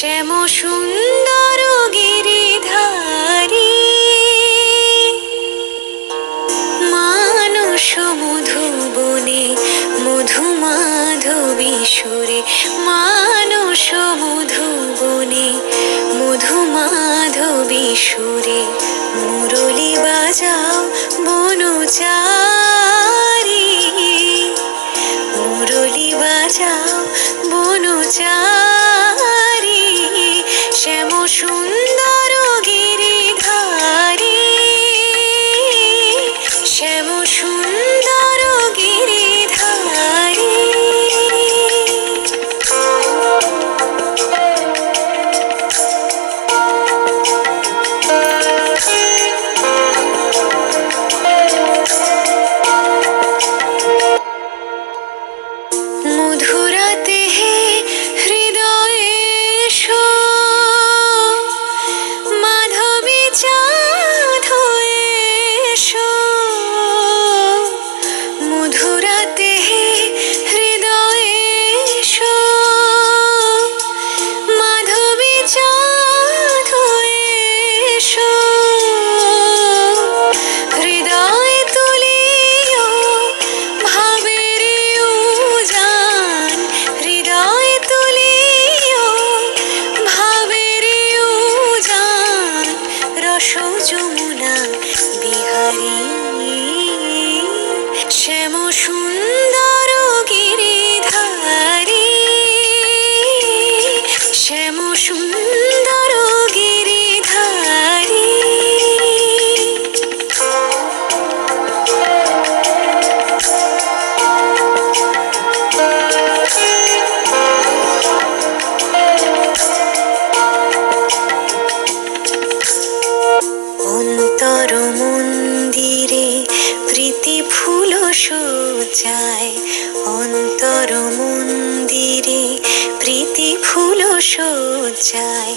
শ্যাম সুন্দর গিরিধারী। মানুষ মধু বনে মধু মাধবী সুরে। মানুষ মধু বনে মধু মাধবী সুরে। মুরলি বাজাও বনচারি। মুরলি বাজাও বনচারি। 属于。ভাসো যমুনা বিহারী। শ্যাম সুন্দর গিরিধারী। শ্যাম সুন্দর সজ্জায়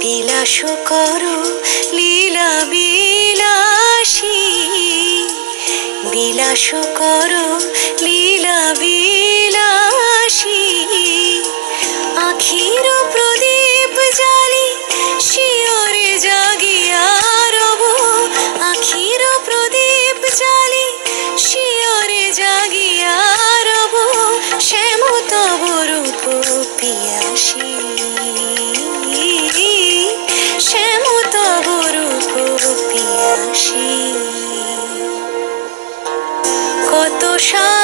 বিলাস করো লীলা বিলাসী বিলাস করো লীলা বিলাসী ocean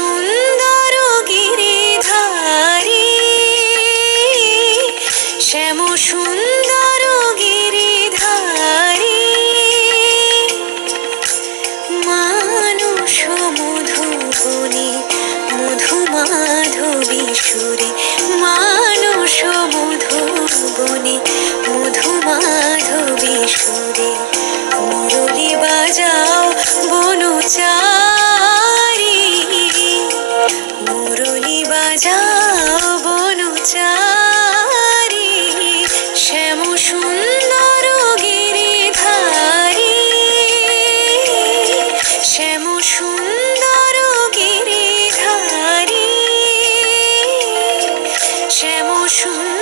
সুন্দর গিরিধারী শ্যাম সুন্দর গিরিধারী মানুষ মধুবনী মধু মাধবী সুরে মানুষ মধুবনী মধু মাধবী সুরে, মুরলি বাজাও বনু চা যাও বনচারি শ্যাম সুন্দর গিরি ধারি শ্যাম সুন্দর গিরি ধারি শ্যাম সুন্দর